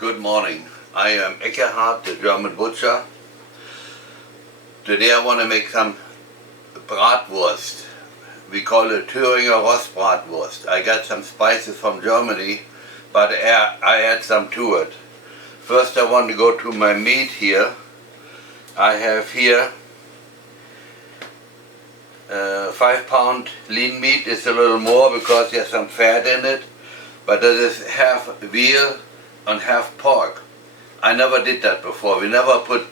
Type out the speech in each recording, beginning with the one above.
Good morning. I am Eckkehard, the German butcher. Today I want to make some Bratwurst. We call it Thüringer Bratwurst. I got some spices from Germany, but I add some to it. First I want to go to my meat here. I have here 5-pound lean meat. It's a little more because there's some fat in it, but it is half veal and half pork. I never did that before. We never put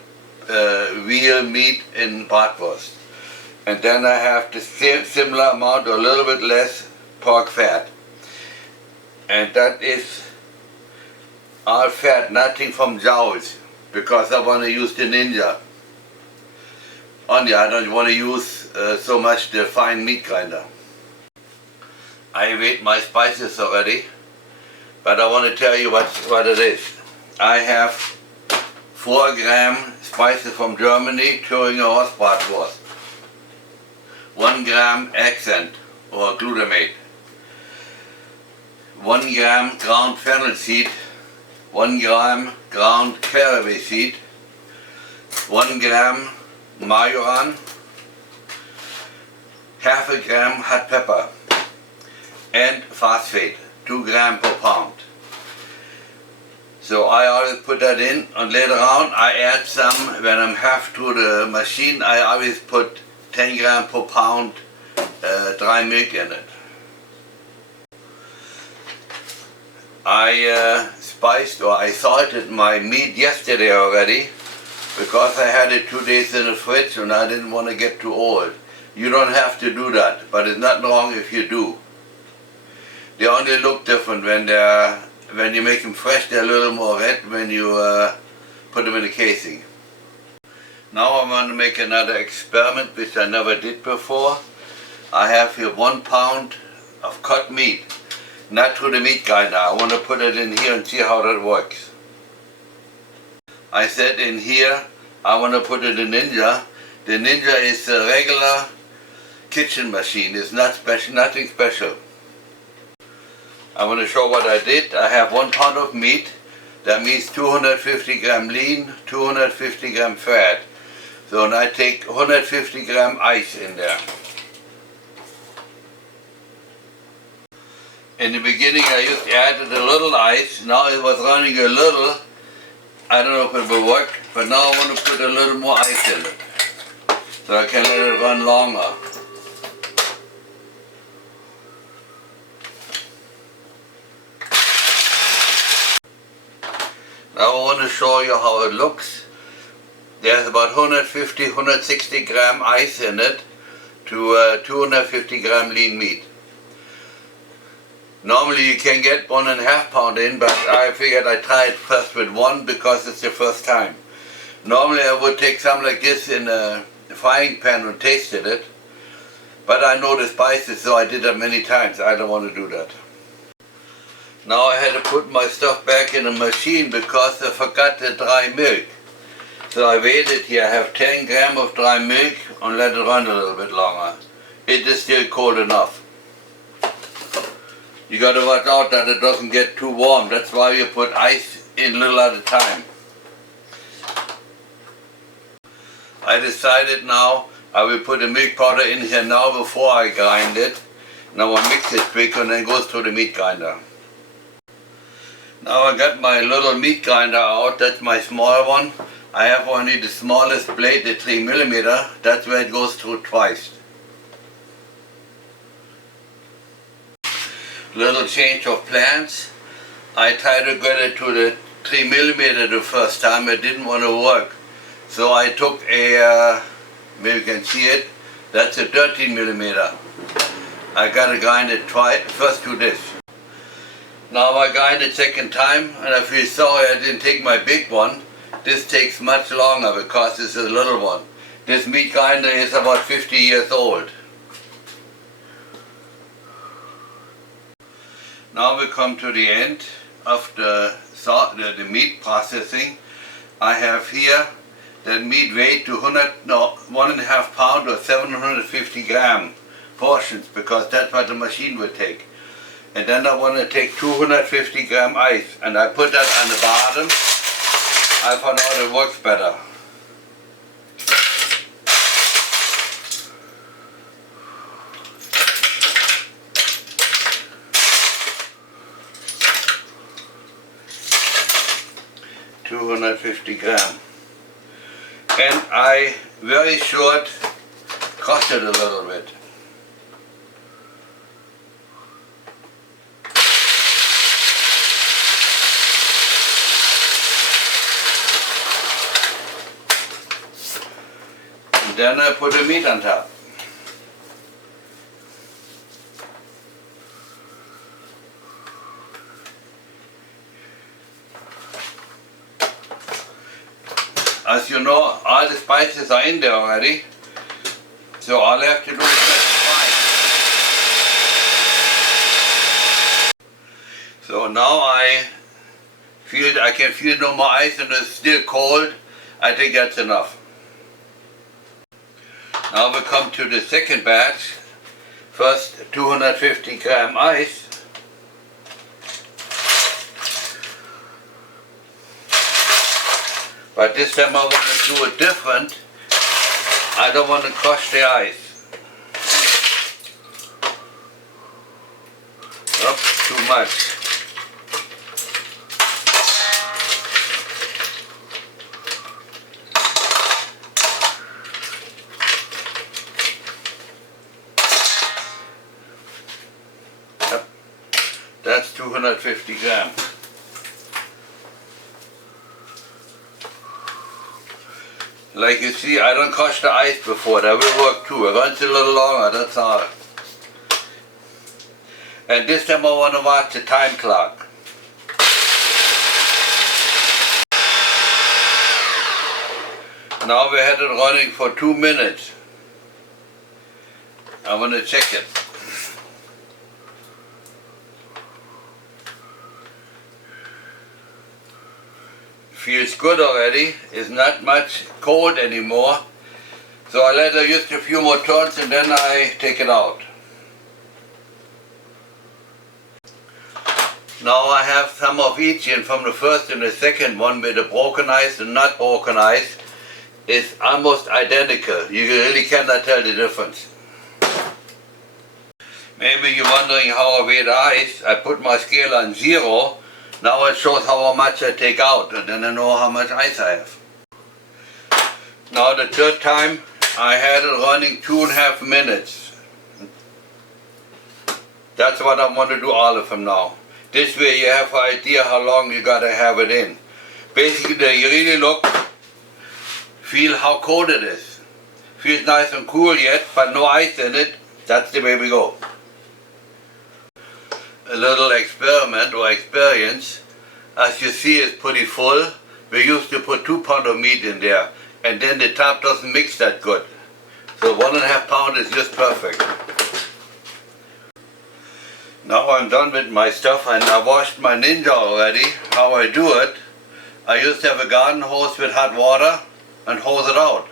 veal meat in Bratwurst. And then I have the similar amount, or a little bit less, pork fat. And that is all fat, nothing from jows, because I want to use the Ninja. Only I don't want to use so much the fine meat grinder. I weighed my spices already, but I want to tell you what it is. I have 4 gram spices from Germany, Thüringer Bratwurst. 1 gram accent or glutamate. 1 gram ground fennel seed. 1 gram ground caraway seed. 1 gram majoran. Half a gram hot pepper. And phosphate, 2 gram per pound. So I always put that in, and later on I add some, when I'm half to the machine, I always put 10 gram per pound dry milk in it. I spiced, or I salted my meat yesterday already, because I had it 2 days in the fridge and I didn't want to get too old. You don't have to do that, but it's not wrong if you do. They only look different when you make them fresh. They're a little more red when you put them in the casing. Now I want to make another experiment which I never did before. I have here 1 pound of cut meat, not through the meat grinder. I want to put it in here and see how that works. I said in here I want to put it in Ninja. The Ninja is a regular kitchen machine. It's not special, nothing special. I want to show what I did. I have 1 pound of meat. That means 250 gram lean, 250 gram fat. So and I take 150 gram ice in there. In the beginning I added a little ice. Now it was running a little. I don't know if it will work, but now I want to put a little more ice in it, so I can let it run longer. Now I want to show you how it looks. There's about 150-160 gram ice in it to 250 gram lean meat. Normally you can get 1.5 pound in, but I figured I'd try it first with 1 because it's the first time. Normally I would take some like this in a frying pan and tasted it, but I know the spices, so I did that many times. I don't want to do that. Now I had to put my stuff back in the machine because I forgot the dry milk. So I waited here. I have 10 gram of dry milk and let it run a little bit longer. It is still cold enough. You got to watch out that it doesn't get too warm. That's why you put ice in a little at a time. I decided now I will put the milk powder in here now before I grind it. Now I mix it quick and then goes through the meat grinder. Now I got my little meat grinder out. That's my small one. I have only the smallest blade, the 3 mm. That's where it goes through twice. Little change of plans. I tried to get it to the 3 mm the first time. It didn't want to work. So I took a, maybe you can see it, that's a 13 mm. I got to grind it twice, first to this. Now I grind it second time, and I feel sorry I didn't take my big one. This takes much longer because this is a little one. This meat grinder is about 50 years old. Now we come to the end of the meat processing. I have here the meat weighed to 1.5 pound or 750 gram portions, because that's what the machine would take. And then I want to take 250 gram ice and I put that on the bottom. I found out it works better. $250 and I very short cross it a little bit. And then I put the meat on top. As you know, all the spices are in there already, so all I have to do is let it fry. So now I can feel no more ice and it's still cold. I think that's enough. Now we come to the second batch. First 250 gram ice. But this time I want to do it different. I don't want to crush the ice. Oops, too much. Yep. That's 250 grams. Like you see, I don't crush the ice before, that will work too. It runs a little longer, that's all. And this time I want to watch the time clock. Now we had it running for 2 minutes. I want to check it. Feels good already, it's not much cold anymore. So I let it just a few more turns and then I take it out. Now I have some of each, and from the first and the second one with the broken ice and not broken ice, it's almost identical. You really cannot tell the difference. Maybe you're wondering how I weigh the ice. I put my scale on 0. Now it shows how much I take out, and then I know how much ice I have. Now the third time I had it running 2.5 minutes. That's what I want to do all of them now. This way you have an idea how long you gotta have it in. Basically you really look, feel how cold it is. Feels nice and cool yet, but no ice in it. That's the way we go. A little experiment or experience. As you see, it's pretty full. We used to put 2 pounds of meat in there, and then the top doesn't mix that good. So 1.5 pounds is just perfect. Now I'm done with my stuff and I washed my Ninja already. How I do it, I used to have a garden hose with hot water and hose it out.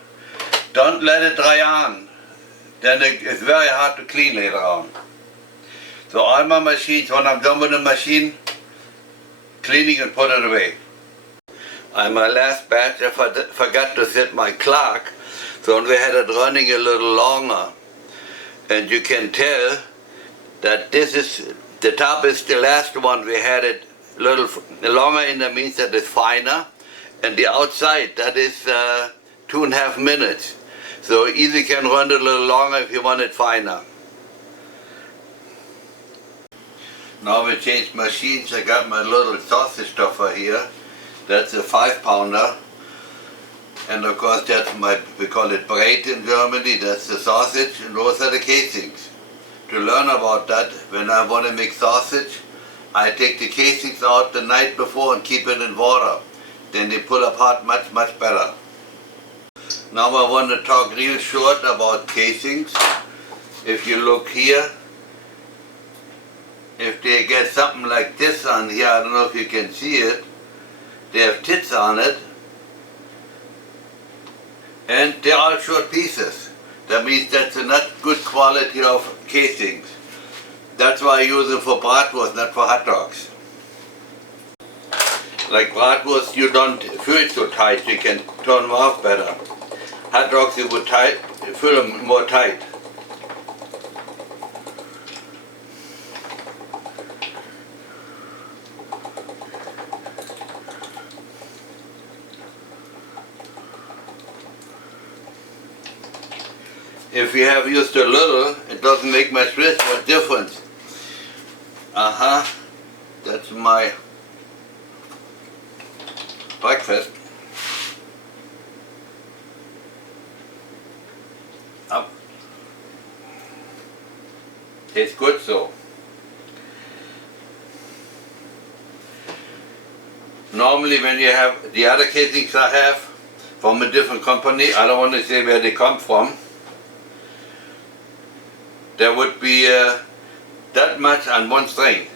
Don't let it dry on. Then it's very hard to clean later on. So all my machines, when I'm done with the machine, cleaning and put it away. On my last batch I forgot to set my clock, so we had it running a little longer. And you can tell that this is, the top is the last one. We had it a little longer in the means that it's finer. And the outside, that is 2.5 minutes. So easy can run it a little longer if you want it finer. Now we changed machines. I got my little sausage stuffer here. That's a 5-pounder. And of course that's we call it Brat in Germany. That's the sausage and those are the casings. To learn about that, when I want to make sausage, I take the casings out the night before and keep it in water. Then they pull apart much better. Now I want to talk real short about casings. If you look here, if they get something like this on here, I don't know if you can see it, they have tits on it, and they're all short pieces. That means that's a not good quality of casings. That's why I use it for bratwurst, not for hot dogs. Like bratwurst, you don't fill it so tight, you can turn them off better. Hot dogs, you would fill them more tight. If you have used a little, it doesn't make much difference. That's my breakfast. Up. Tastes good so. Normally when you have the other casings I have from a different company, I don't want to say where they come from, there would be that much on one string.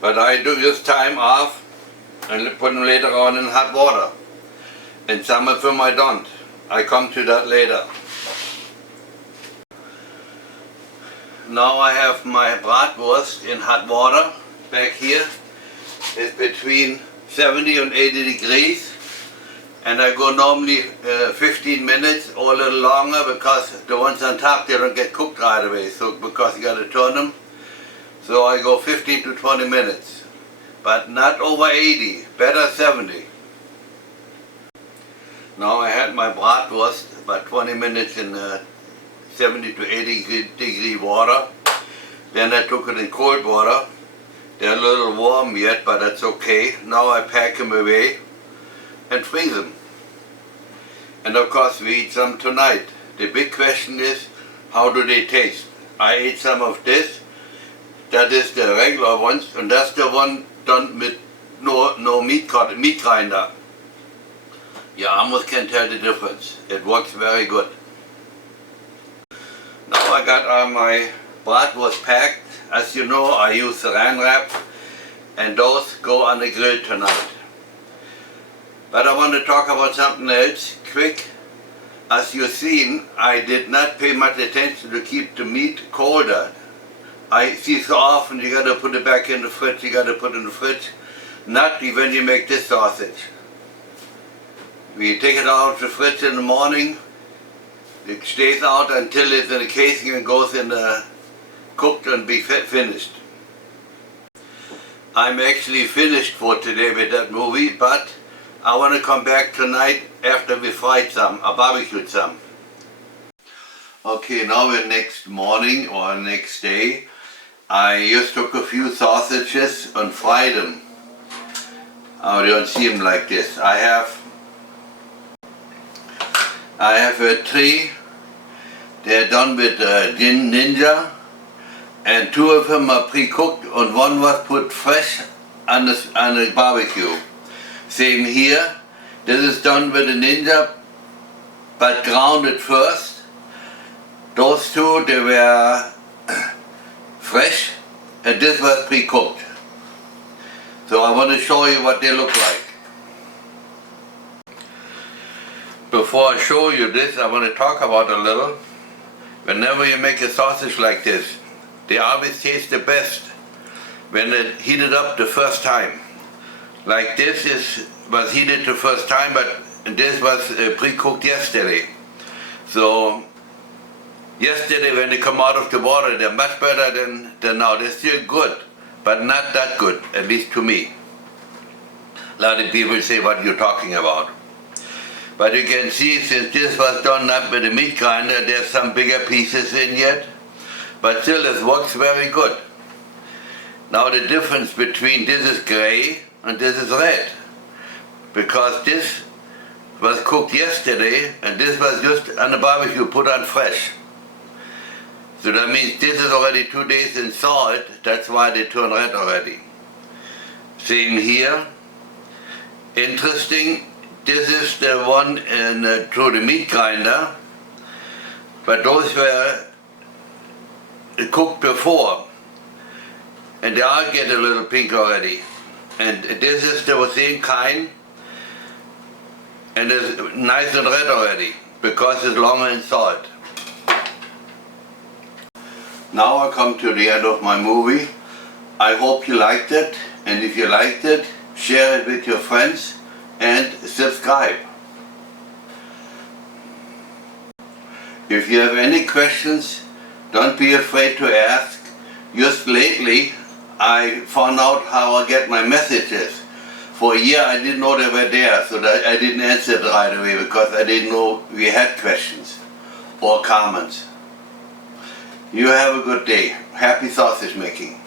But I do use time off and put them later on in hot water. And some of them I don't. I come to that later. Now I have my bratwurst in hot water back here. It's between 70 and 80 degrees. And I go normally 15 minutes or a little longer because the ones on top, they don't get cooked right away. So because you got to turn them. So I go 15 to 20 minutes. But not over 80, better 70. Now I had my bratwurst about 20 minutes in 70 to 80 degree water. Then I took it in cold water. They're a little warm yet, but that's okay. Now I pack them away and freeze them. And of course we eat some tonight. The big question is, how do they taste? I ate some of this. That is the regular ones, and that's the one done with no meat grinder. You almost can tell the difference. It works very good. Now I got my bratwurst packed. As you know, I use saran wrap, and those go on the grill tonight. But I want to talk about something else, quick. As you've seen, I did not pay much attention to keep the meat colder. I see so often you gotta put it back in the fridge, you gotta put it in the fridge. Not when you make this sausage. We take it out of the fridge in the morning, it stays out until it's in the casing and goes in the cooked and be finished. I'm actually finished for today with that movie, but I want to come back tonight after we fried some, or barbecued some. Okay, now we're next morning or next day. I just took a few sausages and fried them. Oh, you don't see them like this. I have three. They're done with Ninja, and two of them are pre-cooked, and one was put fresh on the barbecue. Same here. This is done with a Ninja, but grounded first. Those two, they were fresh, and this was pre-cooked. So I want to show you what they look like. Before I show you this, I want to talk about a little. Whenever you make a sausage like this, they always taste the best when they heat it up the first time. Like this was heated the first time, but this was pre-cooked yesterday. So yesterday when they come out of the water, they're much better than now. They're still good, but not that good, at least to me. A lot of people say what you're talking about. But you can see, since this was done up with a meat grinder, there's some bigger pieces in yet. But still it works very good. Now the difference between this is gray and this is red. Because this was cooked yesterday and this was just on the barbecue, put on fresh. So that means this is already 2 days in salt, that's why they turn red already. Same here. Interesting, this is the one through the meat grinder, but those were cooked before, and they all get a little pink already. And this is the same kind, And it's nice and red already because it's longer in salt. Now I come to the end of my movie. I hope you liked it, and if you liked it, share it with your friends and subscribe. If you have any questions, don't be afraid to ask. Just lately I found out how I get my messages. For a year I didn't know they were there, so that I didn't answer it right away because I didn't know we had questions or comments. You have a good day. Happy sausage making.